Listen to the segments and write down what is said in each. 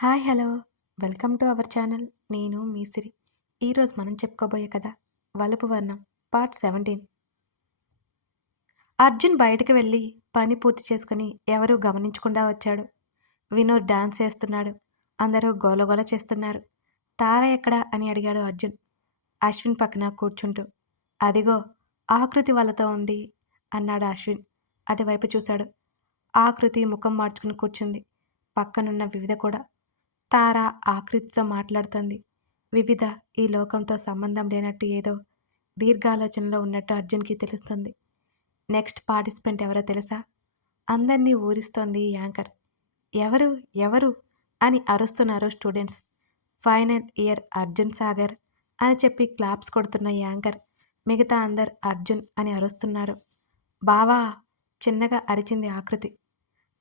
Hi hello welcome to our channel. నేను మీ సిరి. ఈరోజు మనం చెప్పుకోబోయే కథ వలపు వర్ణం పార్ట్ 17. అర్జున్ బయటకు వెళ్ళి పని పూర్తి చేసుకుని ఎవరూ గమనించకుండా వచ్చాడు. వినోద్ డాన్స్ చేస్తున్నాడు. అందరూ గోలగోల చేస్తున్నారు. తార ఎక్కడా అని అడిగాడు అర్జున్ అశ్విన్ పక్కన కూర్చుంటూ. అదిగో ఆకృతి వాళ్ళతో ఉంది అన్నాడు అశ్విన్. అటువైపు చూశాడు. ఆకృతి ముఖం మార్చుకుని కూర్చుంది. పక్కనున్న వివిధ కూడా. తార ఆకృతితో మాట్లాడుతోంది. వివిధ ఈ లోకంతో సంబంధం లేనట్టు ఏదో దీర్ఘాలోచనలో ఉన్నట్టు అర్జున్కి తెలుస్తుంది. నెక్స్ట్ పార్టిసిపెంట్ ఎవరో తెలుసా? అందరినీ ఊరిస్తోంది యాంకర్. ఎవరు ఎవరు అని అరుస్తున్నారు students. Final year Arjun Sagar అని చెప్పి క్లాప్స్ కొడుతున్న యాంకర్ మిగతా అందరు అర్జున్ అని అరుస్తున్నారు. బావా చిన్నగా అరిచింది ఆకృతి.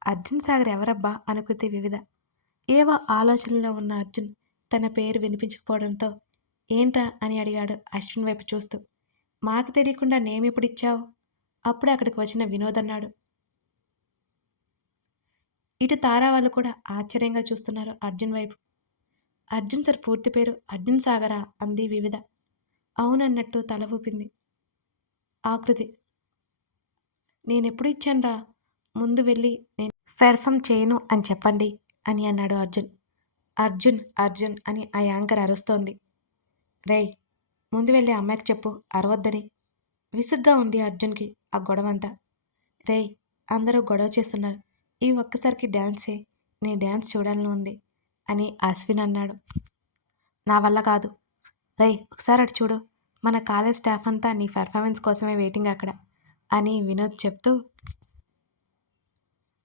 అర్జున్ సాగర్ ఎవరబ్బా అనుకుంది వివిధ. ఏవో ఆలోచనలో ఉన్న అర్జున్ తన పేరు వినిపించకపోవడంతో ఏంట్రా అని అడిగాడు అశ్విన్ వైపు చూస్తూ. మాకు తెలియకుండా నేమిప్పుడిచ్చావు? అప్పుడే అక్కడికి వచ్చిన వినోద్ అన్నాడు. ఇటు తారా వాళ్ళు కూడా ఆశ్చర్యంగా చూస్తున్నారు అర్జున్ వైపు. అర్జున్ సార్ పూర్తి పేరు అర్జున్ సాగరా అంది వివిధ. అవునన్నట్టు తల ఊపింది ఆకృతి. నేనెప్పుడు ఇచ్చానురా? ముందు వెళ్ళి నేను పెర్ఫామ్ చేయను అని చెప్పండి అని అన్నాడు అర్జున్. అర్జున్ అర్జున్ అని ఆ యాంకర్ అరుస్తోంది. రేయ్ ముందు వెళ్ళి అమ్మాయికి చెప్పు అరవద్దని. విసుగ్గా ఉంది అర్జున్కి ఆ గొడవంతా. రేయ్ అందరూ గొడవ చేస్తున్నారు. ఈ ఒక్కసారికి డ్యాన్స్ చేయి, నీ డ్యాన్స్ చూడాలని ఉంది అని అశ్విన్ అన్నాడు. నా వల్ల కాదు. రేయ్ ఒకసారి అటు చూడు, మన కాలేజ్ స్టాఫ్ అంతా నీ పెర్ఫార్మెన్స్ కోసమే వెయిటింగ్ అక్కడ అని వినోద్ చెప్తూ.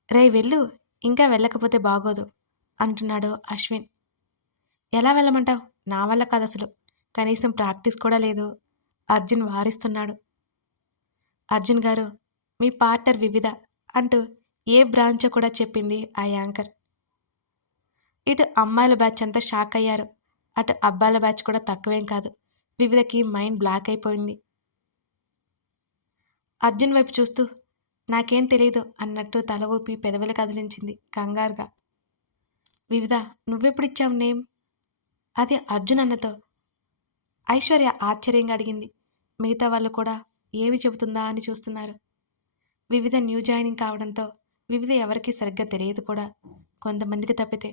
రేయ్ వెళ్ళు, ఇంకా వెళ్ళకపోతే బాగోదు అంటున్నాడు అశ్విన్. ఎలా వెళ్ళమంటావు? నా వల్ల కాదు అసలు. కనీసం ప్రాక్టీస్ కూడా లేదు అర్జున్ వారిస్తున్నాడు. అర్జున్ గారు మీ పార్ట్నర్ వివిధ అంటూ ఏ బ్రాంచో కూడా చెప్పింది ఆ యాంకర్. ఇటు అమ్మాయిల బ్యాచ్ అంతా షాక్ అయ్యారు. అటు అబ్బాయిల బ్యాచ్ కూడా తక్కువేం కాదు. వివిధకి మైండ్ బ్లాక్ అయిపోయింది. అర్జున్ వైపు చూస్తూ నాకేం తెలియదు అన్నట్టు తల ఊపి పెదవులు కదిలించింది కంగారుగా. వివిధ నువ్వెప్పుడిచ్చావు నేమ్? అది అర్జున్ అన్నతో ఐశ్వర్య ఆశ్చర్యంగా అడిగింది. మిగతా వాళ్ళు కూడా ఏమి చెబుతుందా అని చూస్తున్నారు. వివిధ న్యూ జాయినింగ్ కావడంతో వివిధ ఎవరికీ సరిగ్గా తెలియదు కూడా, కొంతమందికి తప్పితే.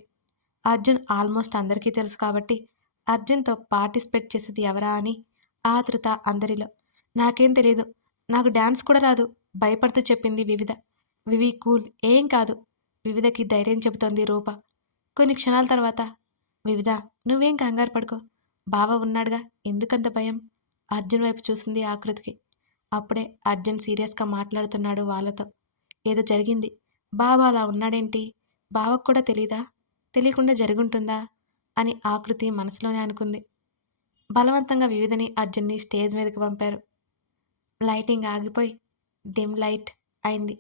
అర్జున్ ఆల్మోస్ట్ అందరికీ తెలుసు కాబట్టి అర్జున్తో పార్టిసిపేట్ చేసేది ఎవరా అని ఆతృత అందరిలో. నాకేం తెలియదు, నాకు డ్యాన్స్ కూడా రాదు భయపడుతూ చెప్పింది వివిధ. వివి కూల్, ఏం కాదు వివిధకి ధైర్యం చెబుతోంది రూప. కొన్ని క్షణాల తర్వాత వివిధ నువ్వేం కంగారు పడుకో, బావ ఉన్నాడుగా, ఎందుకంత భయం? అర్జున్ వైపు చూసింది ఆకృతికి. అప్పుడే అర్జున్ సీరియస్గా మాట్లాడుతున్నాడు వాళ్ళతో. ఏదో జరిగింది, బావ అలా ఉన్నాడేంటి? బావకు కూడా తెలీదా? తెలియకుండా జరుగుంటుందా అని ఆకృతి మనసులోనే అనుకుంది. బలవంతంగా వివిధని అర్జున్ని స్టేజ్ మీదకి పంపారు. లైటింగ్ ఆగిపోయి డిమ్ లైట్ అయింది.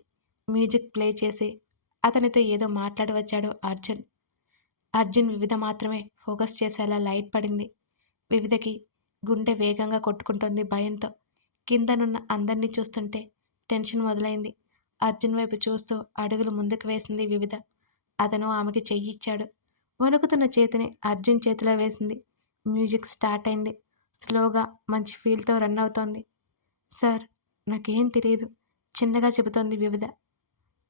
మ్యూజిక్ ప్లే చేసి అతనితో ఏదో మాట్లాడి వచ్చాడు అర్జున్. అర్జున్ వివిధ మాత్రమే ఫోకస్ చేసేలా లైట్ పడింది. వివిధకి గుండె వేగంగా కొట్టుకుంటోంది భయంతో. కిందనున్న అందరినీ చూస్తుంటే టెన్షన్ మొదలైంది. అర్జున్ వైపు చూస్తూ అడుగులు ముందుకు వేసింది వివిధ. అతను ఆమెకి చెయ్యి ఇచ్చాడు. వణుకుతున్న చేతిని అర్జున్ చేతిలో వేసింది. మ్యూజిక్ స్టార్ట్ అయింది. స్లోగా మంచి ఫీల్తో రన్ అవుతోంది. సార్ నాకేం తెలియదు చిన్నగా చెబుతోంది వివిధ.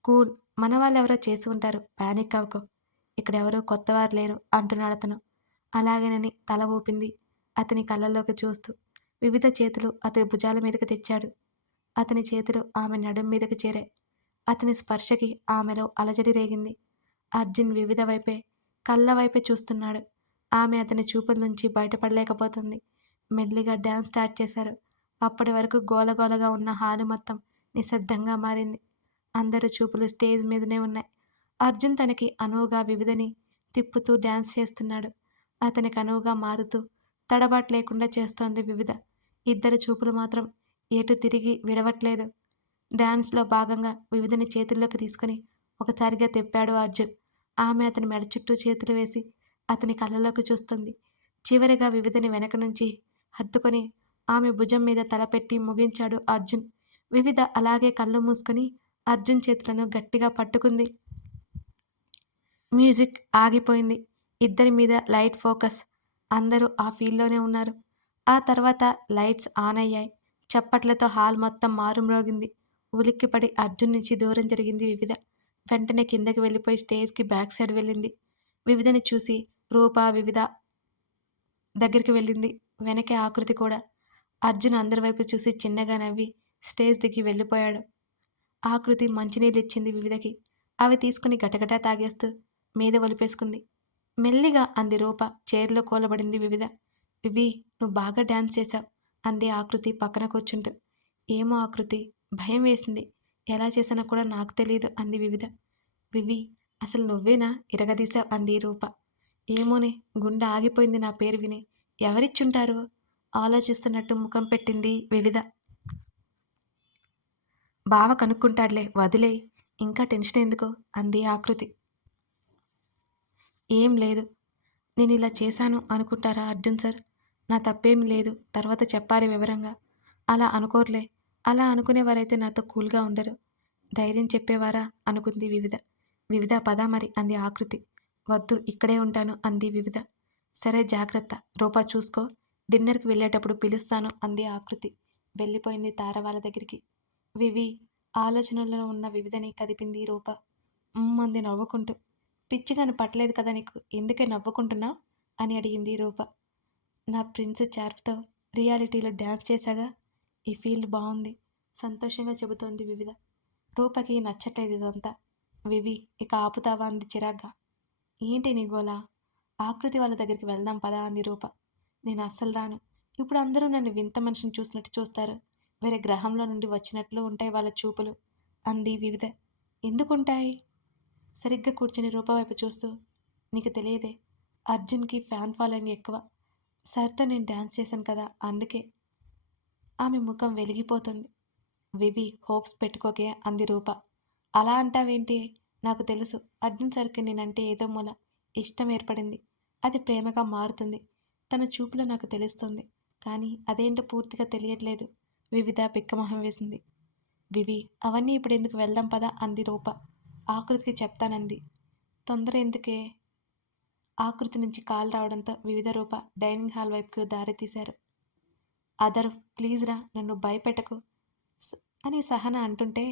కూల్, మన వాళ్ళెవరో చేసి ఉంటారు, ప్యానిక్ అవ్వకు, ఇక్కడెవరూ కొత్తవారు లేరు అంటున్నాడు అతను. అలాగేనని తల ఊపింది అతని కళ్ళల్లోకి చూస్తూ. వివిధ చేతులు అతని భుజాల మీదకి తెచ్చాడు. అతని చేతులు ఆమె నడుం మీదకి చేరాయి. అతని స్పర్శకి ఆమెలో అలజడి రేగింది. అర్జున్ వివిధ వైపే కళ్ళ వైపే చూస్తున్నాడు. ఆమె అతని చూపుల నుంచి బయటపడలేకపోతుంది. మెల్లిగా డ్యాన్స్ స్టార్ట్ చేశారు. అప్పటి వరకు గోలగోలగా ఉన్న హాలు మొత్తం నిశ్శబ్దంగా మారింది. అందరి చూపులు స్టేజ్ మీదనే ఉన్నాయి. అర్జున్ తనకి అనువుగా వివిధని తిప్పుతూ డ్యాన్స్ చేస్తున్నాడు. అతనికి అనువుగా మారుతూ తడబాటు లేకుండా చేస్తోంది వివిధ. ఇద్దరి చూపులు మాత్రం ఎటు తిరిగి విడవట్లేదు. డ్యాన్స్లో భాగంగా వివిధని చేతుల్లోకి తీసుకుని ఒకసారిగా తిప్పాడు అర్జున్. ఆమె అతని మెడ చుట్టూ చేతులు వేసి అతని కళ్ళలోకి చూస్తుంది. చివరిగా వివిధని వెనక నుంచి హత్తుకొని ఆమె భుజం మీద తలపెట్టి ముగించాడు అర్జున్. వివిధ అలాగే కళ్ళు మూసుకొని అర్జున్ చేతులను గట్టిగా పట్టుకుంది. మ్యూజిక్ ఆగిపోయింది. ఇద్దరి మీద లైట్ ఫోకస్. అందరూ ఆ ఫీల్‌లోనే ఉన్నారు. ఆ తర్వాత లైట్స్ ఆన్ అయ్యాయి. చప్పట్లతో హాల్ మొత్తం మారుమ్రోగింది. ఉలిక్కిపడి అర్జున్ నుంచి దూరం జరిగింది వివిధ. వెంటనే కిందకి వెళ్ళిపోయి స్టేజ్‌కి బ్యాక్ సైడ్ వెళ్ళింది. వివిధని చూసి రూప, వివిధ దగ్గరికి వెళ్ళింది. వెనకే ఆకృతి కూడా. అర్జున్ అందరి వైపు చూసి చిన్నగా నవ్వి స్టేజ్ దిగి వెళ్ళిపోయాడు. ఆకృతి మంచినీళ్ళిచ్చింది వివిధకి. అవి తీసుకుని గటగటా తాగేస్తూ మీద ఒలిపేసుకుంది. మెల్లిగా అంది రూప. చైర్‌లో కూలబడింది వివిధ. వివి, నువ్వు బాగా డాన్స్ చేశావు అంది ఆకృతి పక్కన కూర్చుంటూ. ఏమో ఆకృతి, భయం వేసింది. ఎలా చేశానో కూడా నాకు తెలీదు అంది వివిధ. వివి, అసలు నువ్వేనా ఇరగదీశావు అంది రూప. ఏమోనే, గుండె ఆగిపోయింది నా పేరు విని. ఎవరిచ్చుంటారు ఆలోచిస్తున్నట్టు ముఖం పెట్టింది వివిధ. బావ కనుక్కుంటాడులే వదిలేయ్, ఇంకా టెన్షన్ ఎందుకు అంది ఆకృతి. ఏం లేదు, నేను ఇలా చేశాను అనుకుంటారా అర్జున్ సార్? నా తప్పేమీ లేదు, తర్వాత చెప్పాలి వివరంగా. అలా అనుకోర్లే, అలా అనుకునేవారైతే నాతో కూల్గా ఉండరు. ధైర్యం చెప్పేవారా అనుకుంది వివిధ. వివిధ పదా మరి అంది ఆకృతి. వద్దు, ఇక్కడే ఉంటాను అంది వివిధ. సరే జాగ్రత్త, రూపా చూసుకో, డిన్నర్కి వెళ్ళేటప్పుడు పిలుస్తాను అంది ఆకృతి. వెళ్ళిపోయింది తార వాళ్ళ దగ్గరికి. వివి ఆలోచనలో ఉన్న వివిధని కదిపింది రూప. అంది నవ్వుకుంటూ. పిచ్చిగాని పట్టలేదు కదా నీకు, ఎందుకే నవ్వుకుంటున్నావు అని అడిగింది రూప. నా ప్రిన్స్ చార్ప్తో రియాలిటీలో డ్యాన్స్ చేశాగా, ఈ ఫీల్డ్ బాగుంది సంతోషంగా చెబుతోంది వివిధ. రూపకి నచ్చట్లేదు ఇదంతా. వివి, ఇక ఆపుతావా అంది చిరాగ్గా. ఏంటి నీ గోలా? ఆకృతి వాళ్ళ దగ్గరికి వెళ్దాం పదా అంది రూప. నేను అస్సలు రాను. ఇప్పుడు అందరూ నన్ను వింత మనిషిని చూసినట్టు చూస్తారు. వేరే గ్రహంలో నుండి వచ్చినట్లు ఉంటాయి వాళ్ళ చూపులు అంది వివిధ. ఎందుకుంటాయి? సరిగ్గా కూర్చుని రూప వైపు చూస్తూ, నీకు తెలియదే, అర్జున్కి ఫ్యాన్ ఫాలోయింగ్ ఎక్కువ. సార్తో నేను డ్యాన్స్ చేశాను కదా అందుకే. ఆమె ముఖం వెలిగిపోతుంది. వివి, హోప్స్ పెట్టుకోకే అంది రూప. అలా అంటావేంటి? నాకు తెలుసు, అర్జున్ సార్కి నేనంటే ఏదో మూల ఇష్టం ఏర్పడింది. అది ప్రేమగా మారుతుంది. తన చూపులో నాకు తెలుస్తుంది. కానీ అదేంటో పూర్తిగా తెలియట్లేదు. వివిధ బిక్కమొహం వేసింది. వివి, అవన్నీ ఇప్పుడు ఎందుకు, వెళ్దాం పదా అంది రూప. ఆకృతికి చెప్తానంది. తొందర ఎందుకే? ఆకృతి నుంచి కాల్ రావడంతో వివిధ రూప డైనింగ్ హాల్ వైపుకు దారి తీశారు. అదర్, ప్లీజ్ రా, నన్ను భయపెట్టకు అని సహన అంటుంటే,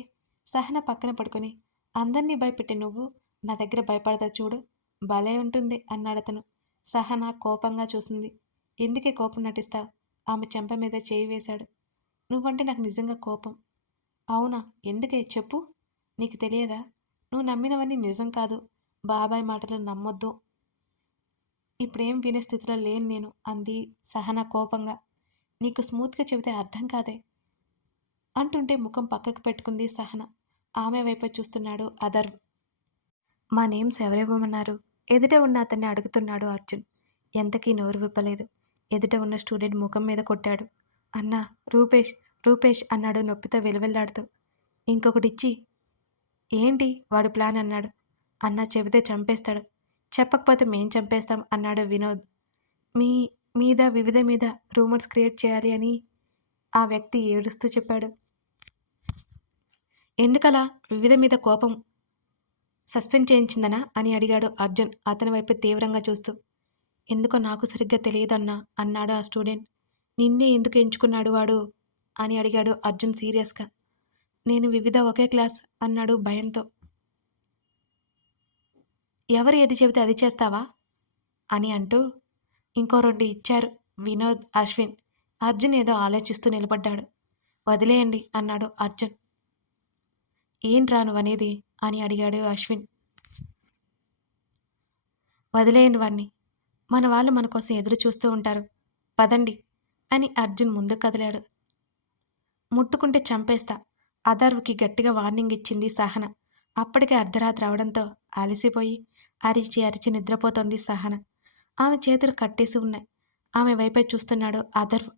సహన పక్కన పడుకొని, అందరినీ భయపెట్టి నువ్వు నా దగ్గర భయపడతా చూడు, భలే ఉంటుంది అన్నాడతను. సహన కోపంగా చూసింది. ఎందుకే కోపం నటిస్తావు? ఆమె చెంప మీద చేయి వేశాడు. నువ్వంటే నాకు నిజంగా కోపం. అవునా, ఎందుకే చెప్పు. నీకు తెలియదా? నువ్వు నమ్మినవన్నీ నిజం కాదు. బాబాయ్ మాటలు నమ్మొద్దు. ఇప్పుడేం వినే స్థితిలో లేను నేను అంది సహన కోపంగా. నీకు స్మూత్గా చెబితే అర్థం కాదే అంటుంటే ముఖం పక్కకు పెట్టుకుంది సహన. ఆమె వైపే చూస్తున్నాడు అదర్వ్. మా నేమ్స్ ఎవరివ్వమన్నారు? ఎదుట ఉన్న అతన్ని అడుగుతున్నాడు అర్జున్. ఎంతకీ నోరు విప్పలేదు. ఎదుట ఉన్న స్టూడెంట్ ముఖం మీద కొట్టాడు. అన్నా, రూపేష్, రూపేష్ అన్నాడు నొప్పితో వెలువెల్లాడుతూ. ఇంకొకటిచ్చి. ఏంటి వాడు ప్లాన్ అన్నాడు. అన్నా చెబితే చంపేస్తాడు. చెప్పకపోతే మేం చంపేస్తాం అన్నాడు వినోద్. మీ మీద వివిధ మీద రూమర్స్ క్రియేట్ చేయాలి అని ఆ వ్యక్తి ఏడుస్తూ చెప్పాడు. ఎందుకలా? వివిధ మీద కోపం సస్పెండ్ చేయించిందనా అని అడిగాడు అర్జున్ అతని వైపు తీవ్రంగా చూస్తూ. ఎందుకో నాకు సరిగ్గా తెలియదన్నా అన్నాడు ఆ స్టూడెంట్. నిన్నే ఎందుకు ఎంచుకున్నాడు వాడు అని అడిగాడు అర్జున్ సీరియస్గా. నేను వివిధ ఒకే క్లాస్ అన్నాడు భయంతో. ఎవరు ఏది చెబితే అది చేస్తావా అని అంటూ ఇంకో 2 ఇచ్చారు వినోద్, అశ్విన్. అర్జున్ ఏదో ఆలోచిస్తూ నిలబడ్డాడు. వదిలేయండి అన్నాడు అర్జున్. ఏంట్రా నువ్వనేది అని అడిగాడు అశ్విన్. వదిలేయండి వాణ్ణి, మన వాళ్ళు మన కోసం ఎదురు చూస్తూ ఉంటారు, పదండి అని అర్జున్ ముందుకు కదిలాడు. ముట్టుకుంటే చంపేస్తా అథర్వ్కి గట్టిగా వార్నింగ్ ఇచ్చింది సహన. అప్పటికే అర్ధరాత్రి అవడంతో అలసిపోయి అరిచి అరిచి నిద్రపోతోంది సహన. ఆమె చేతులు కట్టేసి ఉన్నాయి. ఆమె వైపే చూస్తున్నాడు అథర్వ్.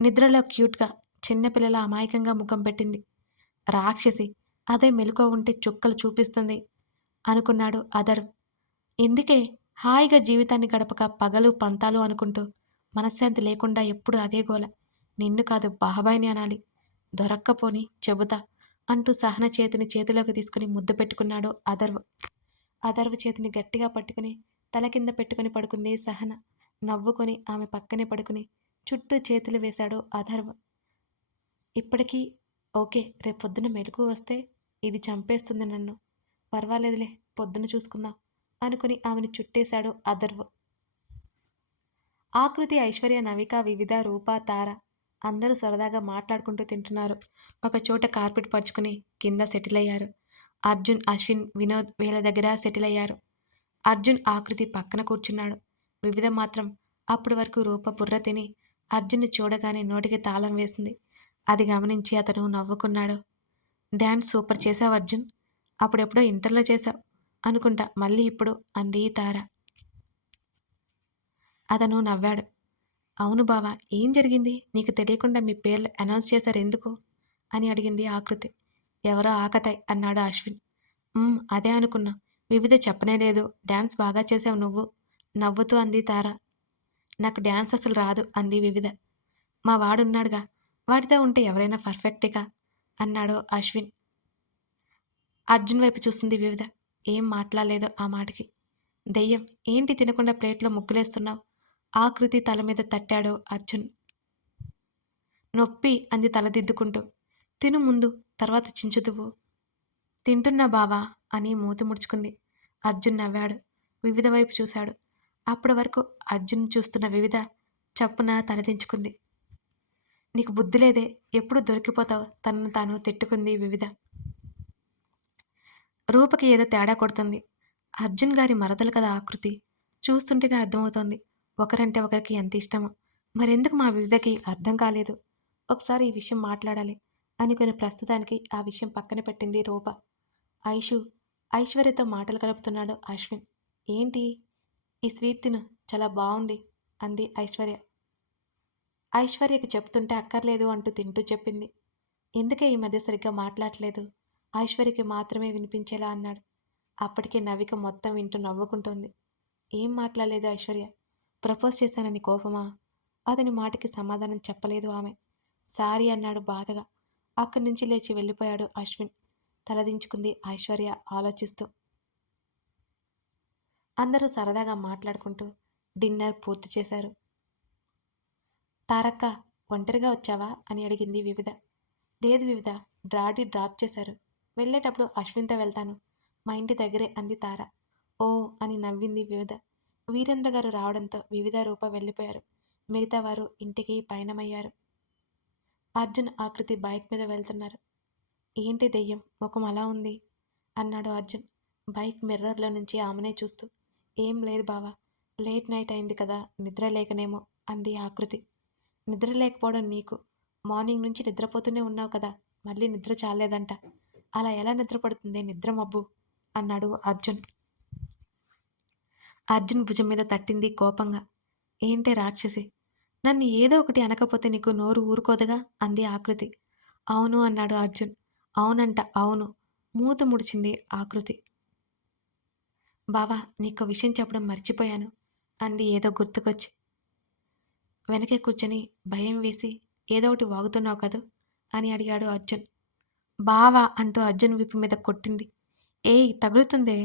నిద్రలో క్యూట్గా చిన్నపిల్లల అమాయకంగా ముఖం పెట్టింది. రాక్షసి, అదే మెలకువ ఉంటే చుక్కలు చూపిస్తుంది అనుకున్నాడు అథర్వ్. ఎందుకే హాయిగా జీవితాన్ని గడపక పగలు పంతాలు అనుకుంటూ మనశ్శాంతి లేకుండా ఎప్పుడు అదే గోల. నిన్ను కాదు బాబాయిని అనాలి. దొరక్కపోని చెబుతా అంటూ సహన చేతిని చేతిలోకి తీసుకుని ముద్దు పెట్టుకున్నాడు అథర్వ్. అథర్వ్ చేతిని గట్టిగా పట్టుకుని తల కింద పెట్టుకుని పడుకుంది సహన. నవ్వుకొని ఆమె పక్కనే పడుకుని చుట్టూ చేతులు వేశాడు అథర్వ. ఇప్పటికీ ఓకే, రేపొద్దున మెలకు వస్తే ఇది చంపేస్తుంది నన్ను. పర్వాలేదులే, పొద్దున చూసుకుందాం అనుకుని ఆమెను చుట్టేశాడు అథర్వ. ఆకృతి, ఐశ్వర్య, నవిక, వివిధ, రూప, తార అందరూ సరదాగా మాట్లాడుకుంటూ తింటున్నారు. ఒకచోట కార్పెట్ పరుచుకుని కింద సెటిల్ అయ్యారు. అర్జున్, అశ్విన్, వినోద్ వీళ్ళ దగ్గర సెటిల్ అయ్యారు. అర్జున్ ఆకృతి పక్కన కూర్చున్నాడు. వివిధ మాత్రం అప్పటి వరకు రూప బుర్ర తిని అర్జున్ని చూడగానే నోటికి తాళం వేసింది. అది గమనించి అతను నవ్వుకున్నాడు. డ్యాన్స్ సూపర్ చేశావు అర్జున్. అప్పుడెప్పుడో ఇంటర్లో చేశావు అనుకుంటా, మళ్ళీ ఇప్పుడు అంది తార. అతను నవ్వాడు. అవును బావా, ఏం జరిగింది? నీకు తెలియకుండా మీ పేర్లు అనౌన్స్ చేశారు ఎందుకు అని అడిగింది ఆకృతి. ఎవరో ఆకతాయ్ అన్నాడు అశ్విన్. అదే అనుకున్నా. వివిధ చెప్పనే లేదు. డ్యాన్స్ బాగా చేసావు నువ్వు నవ్వుతూ అంది తార. నాకు డ్యాన్స్ అసలు రాదు అంది వివిధ. మా వాడున్నాడుగా, వాడితో ఉంటే ఎవరైనా పర్ఫెక్ట్గా అన్నాడు అశ్విన్. అర్జున్ వైపు చూసింది వివిధ. ఏం మాట్లాడలేదు ఆ మాటకి. దెయ్యం, ఏంటి తినకుండా ప్లేట్లో ముగ్గులేస్తున్నావు? ఆకృతి తల మీద తట్టాడు అర్జున్. నొప్పి అంది తలదిద్దుకుంటూ. తిను ముందు, తర్వాత చించుదువు. తింటున్నా బావా అని మూతి ముడుచుకుంది. అర్జున్ నవ్వాడు. వివిధ వైపు చూశాడు. అప్పటి వరకు అర్జున్ చూస్తున్న వివిధ చప్పున తలదించుకుంది. నీకు బుద్ధి లేదే, ఎప్పుడు దొరికిపోతావు తనను తాను తిట్టుకుంది వివిధ. రూపకి ఏదో తేడా కొడుతుంది. అర్జున్ గారి మరదలు కదా ఆకృతి. చూస్తుంటేనే అర్థమవుతోంది ఒకరంటే ఒకరికి ఎంత ఇష్టమో. మరెందుకు మా వివిధకి అర్థం కాలేదు? ఒకసారి ఈ విషయం మాట్లాడాలి అనుకుని ప్రస్తుతానికి ఆ విషయం పక్కన పెట్టింది రూప. ఐశ్వర్యతో మాటలు కలుపుతున్నాడు అశ్విన్. ఏంటి ఈ స్వీట్ తిను, చాలా బాగుంది అంది ఐశ్వర్య. ఐశ్వర్యకి చెప్తుంటే అక్కర్లేదు అంటూ తింటూ చెప్పింది. ఎందుకే ఈ మధ్య సరిగ్గా మాట్లాడలేదు? ఐశ్వర్యకి మాత్రమే వినిపించేలా అన్నాడు. అప్పటికే నవిక మొత్తం వింటూ నవ్వుకుంటోంది. ఏం మాట్లాడలేదు ఐశ్వర్య? ప్రపోజ్ చేశానని కోపమా? అతని మాటకి సమాధానం చెప్పలేదు ఆమె. సారీ అన్నాడు బాధగా. అక్కడి నుంచి లేచి వెళ్ళిపోయాడు అశ్విన్. తలదించుకుంది ఐశ్వర్య ఆలోచిస్తూ. అందరూ సరదాగా మాట్లాడుకుంటూ డిన్నర్ పూర్తి చేశారు. తారక్క, ఒంటరిగా వచ్చావా అని అడిగింది వివిధ. లేదు వివిధ, డాడీ డ్రాప్ చేశారు. వెళ్ళేటప్పుడు అశ్విన్తో వెళ్తాను, మా ఇంటి దగ్గరే అంది తార. ఓ అని నవ్వింది వివిధ. వీరేంద్ర గారు రావడంతో వివిధ, రూప వెళ్ళిపోయారు. మిగతా వారు ఇంటికి పయనమయ్యారు. అర్జున్, ఆకృతి బైక్ మీద వెళ్తున్నారు. ఏంటి దెయ్యం ముఖం అలా ఉంది అన్నాడు అర్జున్ బైక్ మిర్రర్లో నుంచి ఆమెనే చూస్తూ. ఏం లేదు బావా, లేట్ నైట్ అయింది కదా, నిద్ర లేకనేమో అంది ఆకృతి. నిద్ర లేకపోవడం నీకు, మార్నింగ్ నుంచి నిద్రపోతూనే ఉన్నావు కదా, మళ్ళీ నిద్ర చాలేదంట. అలా ఎలా నిద్రపడుతుంది నిద్ర మబ్బు అన్నాడు అర్జున్. అర్జున్ భుజం మీద తట్టింది కోపంగా. ఏంటే రాక్షసి, నన్ను ఏదో ఒకటి అనకపోతే నీకు నోరు ఊరుకోదుగా అంది ఆకృతి. అవును అన్నాడు అర్జున్. అవునంట అవును, మూత ముడిచింది ఆకృతి. బావా, నీకు విషయం చెప్పడం మర్చిపోయాను అంది ఏదో గుర్తుకొచ్చి. వెనకే కూర్చొని భయం వేసి ఏదో ఒకటి వాగుతున్నావు కదూ అని అడిగాడు అర్జున్. బావా అంటూ అర్జున్ విప్పు మీద కొట్టింది. ఏయ్ తగులుతుందే,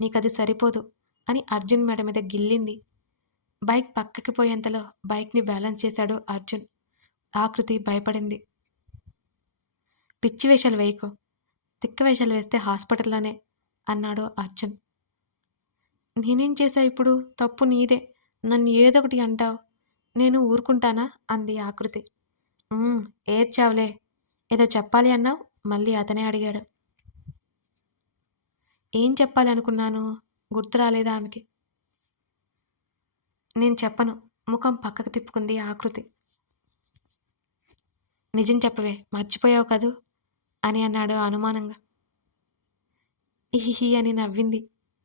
నీకది సరిపోదు అని అర్జున్ మెడ మీద గిల్లింది. బైక్ పక్కకి పోయేంతలో బైక్ని బ్యాలెన్స్ చేశాడు అర్జున్. ఆకృతి భయపడింది. పిచ్చి వేషాలు వేయకు, తిక్క వేషాలు వేస్తే హాస్పిటల్లోనే అన్నాడు అర్జున్. నేనేం చేశా ఇప్పుడు? తప్పు నీదే, నన్ను ఏదో ఒకటి అంటావు, నేను ఊరుకుంటానా అంది ఆకృతి. ఏడ్చావులే, ఏదో చెప్పాలి అన్నావు, మళ్ళీ అతనే అడిగాడు. ఏం చెప్పాలి అనుకున్నాను, గుర్తు రాలేదా ఆమెకి. నేను చెప్పను, ముఖం పక్కకు తిప్పుకుంది ఆకృతి. నిజం చెప్పవే, మర్చిపోయావు కదూ అని అన్నాడు అనుమానంగా. ఇహిహి అని నవ్వింది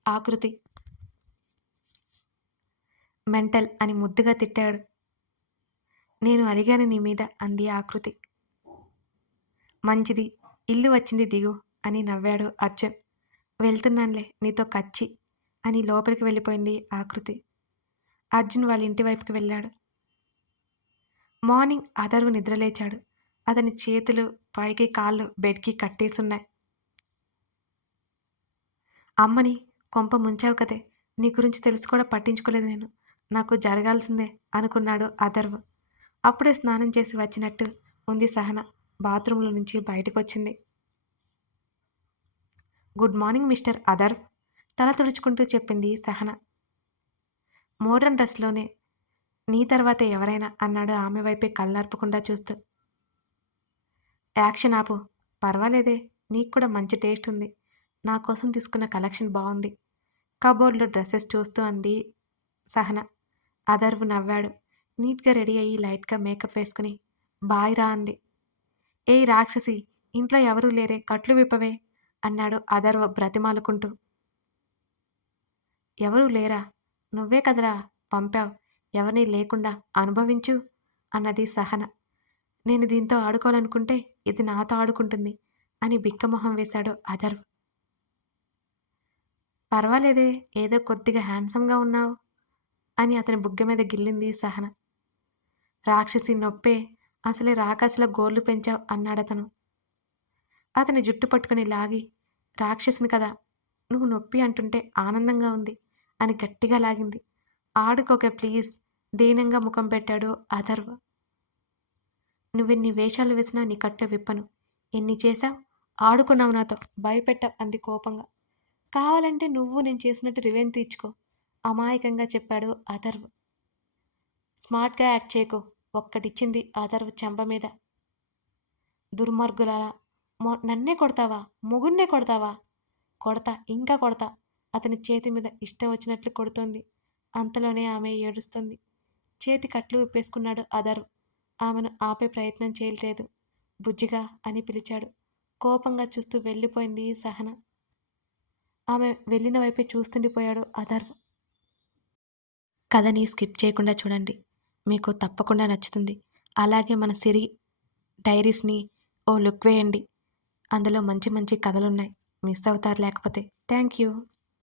ఆకృతి. మెంటల్ అని ముద్దుగా తిట్టాడు. నేను అలిగాను నీ మీద అంది ఆకృతి. మంచిది, ఇల్లు వచ్చింది దిగు అని నవ్వాడు అర్జున్. వెళ్తున్నానులే నీతో కచ్చి అని లోపలికి వెళ్ళిపోయింది ఆకృతి. అర్జున్ వాళ్ళ ఇంటి వైపుకి వెళ్ళాడు. మార్నింగ్ అథర్వ్ నిద్రలేచాడు. అతని చేతులు పైకి, కాళ్ళు బెడ్కి కట్టేసున్నాయి. అమ్మని కొంప ముంచావు కదే, నీ గురించి తెలిసి కూడా పట్టించుకోలేదు నేను. నాకు జరగాల్సిందే అనుకున్నాడు అథర్వ్. అప్పుడే స్నానం చేసి వచ్చినట్టు ఉంది సహన. బాత్రూంలో నుంచి బయటకొచ్చింది. గుడ్ మార్నింగ్ మిస్టర్ అథర్వ్, తల తుడుచుకుంటూ చెప్పింది సహన. మోడ్రన్ డ్రెస్లోనే. నీ తర్వాతే ఎవరైనా అన్నాడు ఆమె వైపే కళ్ళార్పకుండా చూస్తూ. యాక్షన్ ఆపు. పర్వాలేదే, నీకు కూడా మంచి టేస్ట్ ఉంది. నా కోసం తీసుకున్న కలెక్షన్ బాగుంది. కబోర్డ్లో డ్రెస్సెస్ చూస్తూ అంది సహన. అథర్వ్ నవ్వాడు. నీట్గా రెడీ అయ్యి లైట్గా మేకప్ వేసుకుని బాయ్ రా అంది. ఏయ్ రాక్షసి, ఇంట్లో ఎవరూ లేరే, కట్లు విప్పవే అన్నాడు అథర్వ్ బ్రతిమాలుకుంటూ. ఎవరూ లేరా? నువ్వే కదరా పంపావు, ఎవరినీ లేకుండా అనుభవించు అన్నది సహన. నేను దీంతో ఆడుకోవాలనుకుంటే ఇది నాతో ఆడుకుంటుంది అని బిక్కమొహం వేశాడు అథర్వ్. పర్వాలేదే, ఏదో కొద్దిగా హ్యాండ్సమ్గా ఉన్నావు అని అతని బుగ్గ మీద గిల్లింది సహన. రాక్షసి నొప్పే, అసలే రాకాసిలో గోర్లు పెంచావు అన్నాడతను. అతని జుట్టు పట్టుకుని లాగి, రాక్షసుని కదా, నువ్వు నొప్పి అంటుంటే ఆనందంగా ఉంది అని గట్టిగా లాగింది. ఆడుకోకే ప్లీజ్, దీనంగా ముఖం పెట్టాడు అథర్వ్. నువ్వెన్ని వేషాలు వేసినా నీ కట్లు విప్పను. ఎన్ని చేశావు, ఆడుకున్నావు నాతో, భయపెట్టావు అంది కోపంగా. కావాలంటే నువ్వు నేను చేసినట్టు రివెంజ్ తీర్చుకో అమాయకంగా చెప్పాడు అథర్వ్. స్మార్ట్గా యాక్ట్ చేయకు, ఒక్కటిచ్చింది అథర్వ్ చెంప మీద. దుర్మార్గులారా, నన్నే కొడతావా, మొగున్నే కొడతావా? కొడతా, ఇంకా కొడతా. అతని చేతి మీద ఇష్టం వచ్చినట్లు కొడుతోంది. అంతలోనే ఆమె ఏడుస్తుంది. చేతి కట్లు విప్పేసుకున్నాడు అథర్వ్. ఆమెను ఆపే ప్రయత్నం చేయలేదు. బుజ్జిగా అని పిలిచాడు. కోపంగా చూస్తూ వెళ్ళిపోయింది సహన. ఆమె వెళ్ళిన వైపే చూస్తుండిపోయాడు అథర్వ్. కథని స్కిప్ చేయకుండా చూడండి, మీకు తప్పకుండా నచ్చుతుంది. అలాగే మన సిరి డైరీస్ని ఓ లుక్ వేయండి. అందులో మంచి మంచి కథలున్నాయి. మిస్ అవుతారు లేకపోతే. Thank you.